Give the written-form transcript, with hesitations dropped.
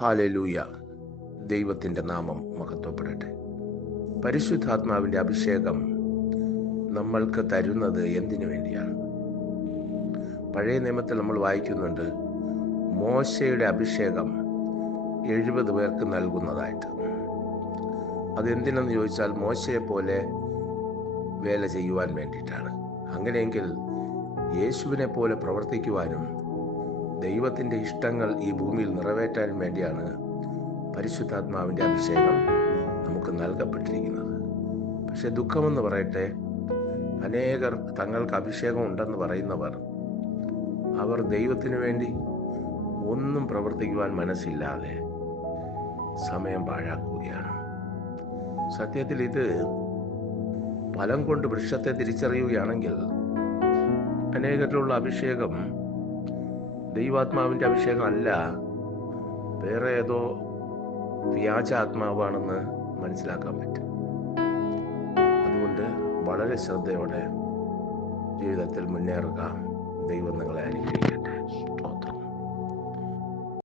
Hallelujah. ദൈവത്തിൻ്റെ നാമം മഹത്വപ്പെടട്ടെ. പരിശുദ്ധാത്മാവിൻ്റെ അഭിഷേകം നമ്മൾക്ക് തരുന്നത് എന്തിനു വേണ്ടിയാണ്? പഴയ നിയമത്തിൽ നമ്മൾ വായിക്കുന്നുണ്ട്, മോശയുടെ അഭിഷേകം 70 പേർക്ക് നൽകുന്നതായിട്ട്. അതെന്തിനെന്ന് ചോദിച്ചാൽ മോശയെ പോലെ വേല ചെയ്യുവാൻ വേണ്ടിയിട്ടാണ്. അങ്ങനെയെങ്കിൽ യേശുവിനെ പോലെ പ്രവർത്തിക്കുവാനും ദൈവത്തിൻ്റെ ഇഷ്ടങ്ങൾ ഈ ഭൂമിയിൽ നിറവേറ്റാനും വേണ്ടിയാണ് പരിശുദ്ധാത്മാവിൻ്റെ അഭിഷേകം നമുക്ക് നൽകപ്പെട്ടിരിക്കുന്നത്. പക്ഷെ ദുഃഖമെന്ന് പറയട്ടെ, അനേകർ തങ്ങൾക്ക് അഭിഷേകം ഉണ്ടെന്ന് പറയുന്നവർ അവർ ദൈവത്തിന് വേണ്ടി ഒന്നും പ്രവർത്തിക്കുവാൻ മനസ്സില്ലാതെ സമയം പാഴാക്കുകയാണ്. സത്യത്തിൽ ഇത് ഫലം കൊണ്ട് വൃക്ഷത്തെ തിരിച്ചറിയുകയാണെങ്കിൽ അനേകരിലുള്ള അഭിഷേകം ദൈവാത്മാവിൻ്റെ അഭിഷേകം അല്ല, വേറെ ഏതോ വ്യാജ ആത്മാവാണെന്ന് മനസ്സിലാക്കാൻ പറ്റും. അതുകൊണ്ട് വളരെ ശ്രദ്ധയോടെ ജീവിതത്തിൽ മുന്നേറുക. ദൈവം നിങ്ങളെ അനുഗ്രഹിക്കട്ടെ.